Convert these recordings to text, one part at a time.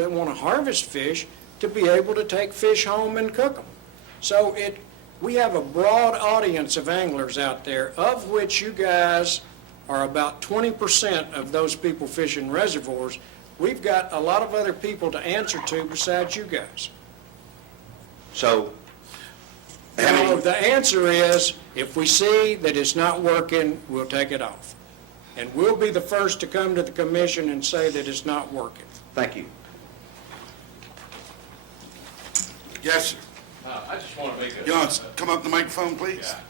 that want to harvest fish to be able to take fish home and cook them. So we have a broad audience of anglers out there, of which you guys are about 20% of those people fishing reservoirs. We've got a lot of other people to answer to besides you guys. So, So the answer is, if we see that it's not working, we'll take it off. And we'll be the first to come to the commission and say that it's not working. thank you. Yes, sir. I just want to make a... You want to come up to the microphone, please? Yeah.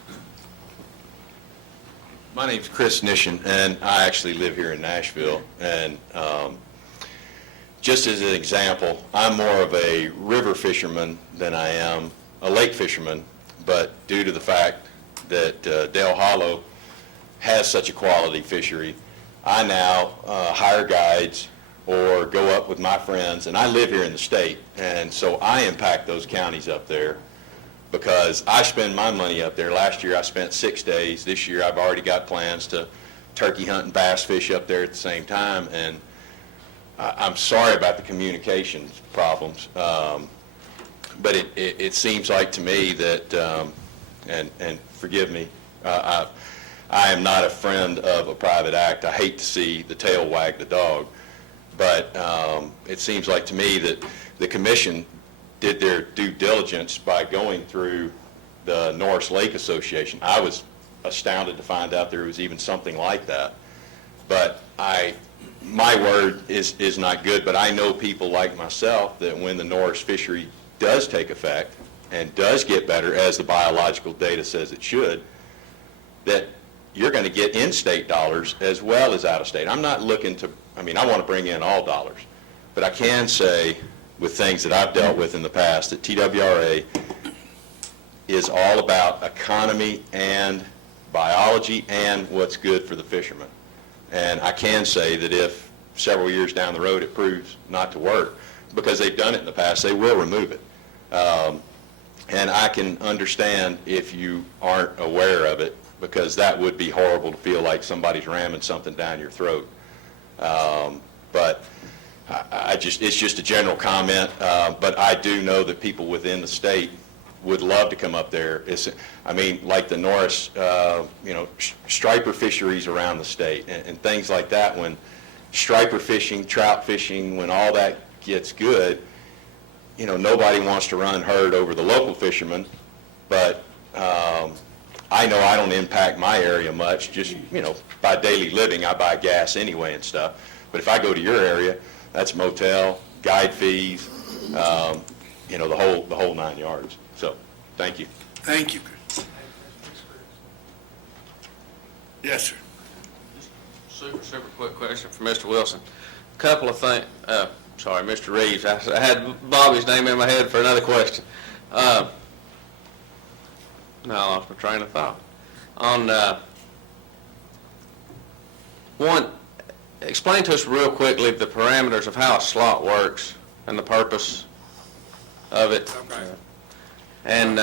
My name's Chris Nishin, and I actually live here in Nashville. And just as an example, I'm more of a river fisherman than I am a lake fisherman, but due to the fact that Dale Hollow has such a quality fishery, I now hire guides or go up with my friends, and I live here in the state, and so I impact those counties up there because I spend my money up there. Last year I spent 6 days. This year I've already got plans to turkey hunt and bass fish up there at the same time, and I'm sorry about the communications problems, but it seems like to me that, and forgive me, I am not a friend of a private act. I hate to see the tail wag the dog. But it seems like to me that the commission did their due diligence by going through the Norris Lake Association. I was astounded to find out there was even something like that. But my word is not good, but I know people like myself that when the Norris fishery does take effect and does get better, as the biological data says it should, that you're going to get in-state dollars as well as out-of-state. I'm not looking to, I want to bring in all dollars, but I can say with things that I've dealt with in the past that TWRA is all about economy and biology and what's good for the fishermen. And I can say that if several years down the road it proves not to work, because they've done it in the past, they will remove it. And I can understand if you aren't aware of it, because that would be horrible to feel like somebody's ramming something down your throat. But it's just a general comment, but I do know that people within the state would love to come up there. Like the Norris, striper fisheries around the state and things like that. When striper fishing, trout fishing, when all that gets good, nobody wants to run herd over the local fishermen, but I know I don't impact my area much, just, by daily living. I buy gas anyway and stuff. But if I go to your area, that's motel, guide fees, the whole 9 yards. So, thank you. Thank you, Chris. Yes, sir. Super quick question for Mr. Wilson. Couple of things. Sorry, Mr. Reeves. I had Bobby's name in my head for another question. Now I lost my train of thought. On one, explain to us real quickly the parameters of how a slot works and the purpose of it. Okay. And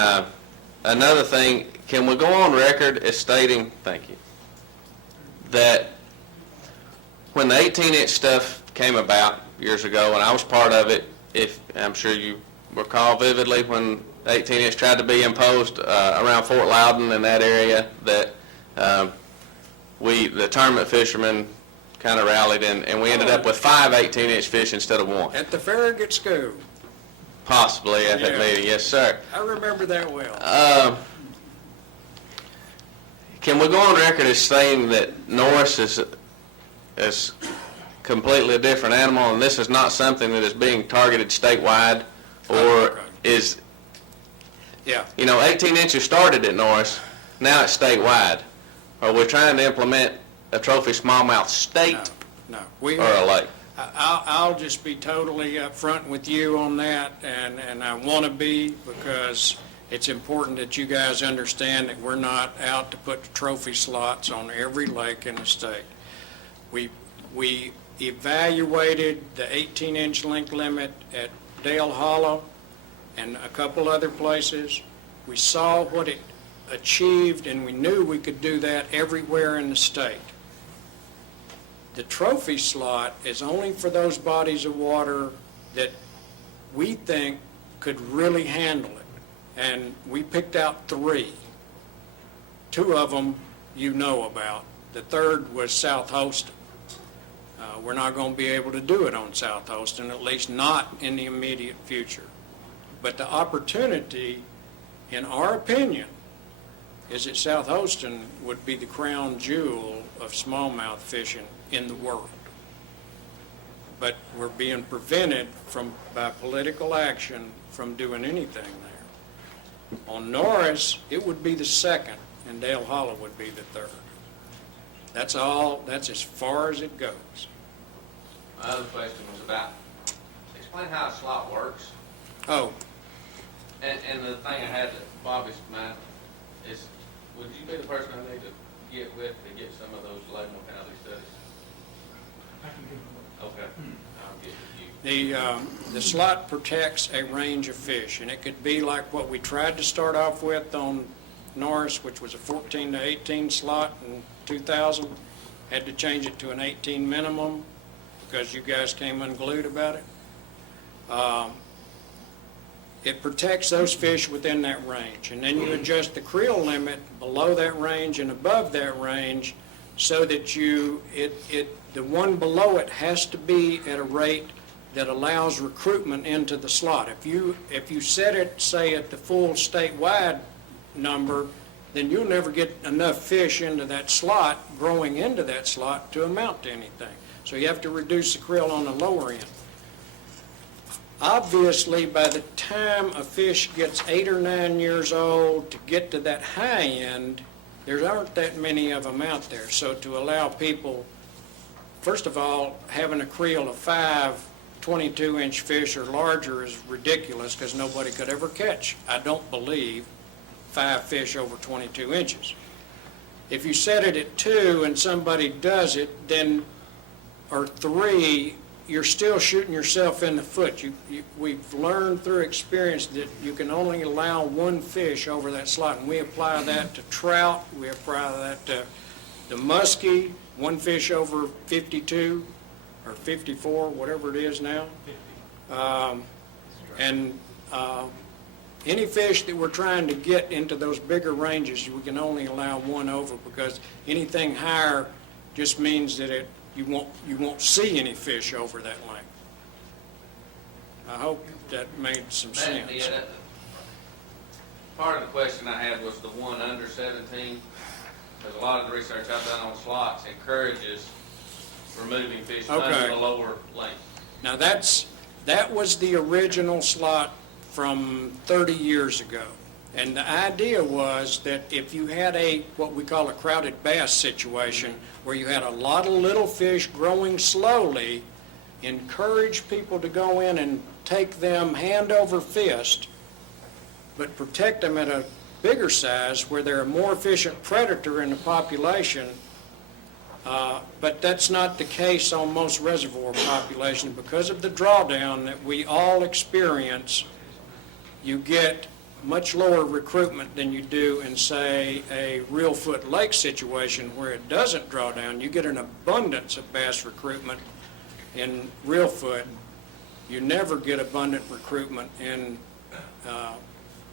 another thing, can we go on record as stating, thank you, that when the 18-inch stuff came about years ago, and I was part of it, if I'm sure you recall vividly when 18-inch tried to be imposed around Fort Loudon in that area, that the tournament fishermen kind of rallied, and we ended up with 5 18-inch fish instead of 1. At the Farragut School. Possibly at that Yeah. meeting, yes, sir. I remember that well. Can we go on record as saying that Norris is completely a different animal, and this is not something that is being targeted statewide, or Okay. is, Yeah. 18 inches started at Norris, now it's statewide. Are we trying to implement a trophy smallmouth state No. We or a lake? I'll just be totally upfront with you on that, and I want to be, because it's important that you guys understand that we're not out to put trophy slots on every lake in the state. We evaluated the 18-inch length limit at Dale Hollow and a couple other places. We saw what it achieved, and we knew we could do that everywhere in the state. The trophy slot is only for those bodies of water that we think could really handle it. And we picked out 3. 2 of them you know about. The third was South Holston. We're not going to be able to do it on South Holston, at least not in the immediate future. But the opportunity, in our opinion, is that South Holston would be the crown jewel of smallmouth fishing in the world. But we're being prevented by political action from doing anything there. On Norris, it would be the second, and Dale Hollow would be the third. That's all, that's as far as it goes. My other question was about, explain how a slot works. Oh, And the thing I had that Bobby's mind is, would you be the person I need to get with to get some of those loading penalty studies? Okay, I'll get with you. the slot protects a range of fish, and it could be like what we tried to start off with on Norris, which was a 14 to 18 slot in 2000. Had to change it to an 18 minimum because you guys came unglued about it. It protects those fish within that range, and then you adjust the creel limit below that range and above that range so that the one below it has to be at a rate that allows recruitment into the slot. If you set it, say, at the full statewide number, then you'll never get enough fish into that slot, growing into that slot, to amount to anything. So you have to reduce the creel on the lower end. Obviously, by the time a fish gets 8 or 9 years old, to get to that high end, there aren't that many of them out there. So to allow people, first of all, having a creel of 5 22-inch fish or larger is ridiculous, because nobody could ever catch, I don't believe, 5 fish over 22 inches. If you set it at 2 and somebody does it, then, or 3, you're still shooting yourself in the foot. We've learned through experience that you can only allow 1 fish over that slot, and we apply that to trout, we apply that to the muskie, 1 fish over 52 or 54, whatever it is now. Any fish that we're trying to get into those bigger ranges, we can only allow 1 over, because anything higher just means that you won't see any fish over that length. I hope that made some sense. Part of the question I had was the one under 17, because a lot of the research I've done on slots encourages removing fish Okay. under the lower length. Now that was the original slot from 30 years ago. And the idea was that if you had what we call a crowded bass situation, where you had a lot of little fish growing slowly, encourage people to go in and take them hand over fist, but protect them at a bigger size where they're a more efficient predator in the population. But that's not the case on most reservoir populations. Because of the drawdown that we all experience, you get much lower recruitment than you do in, say, a Reelfoot Lake situation where it doesn't draw down. You get an abundance of bass recruitment in Reelfoot. You never get abundant recruitment in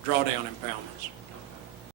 drawdown impoundments.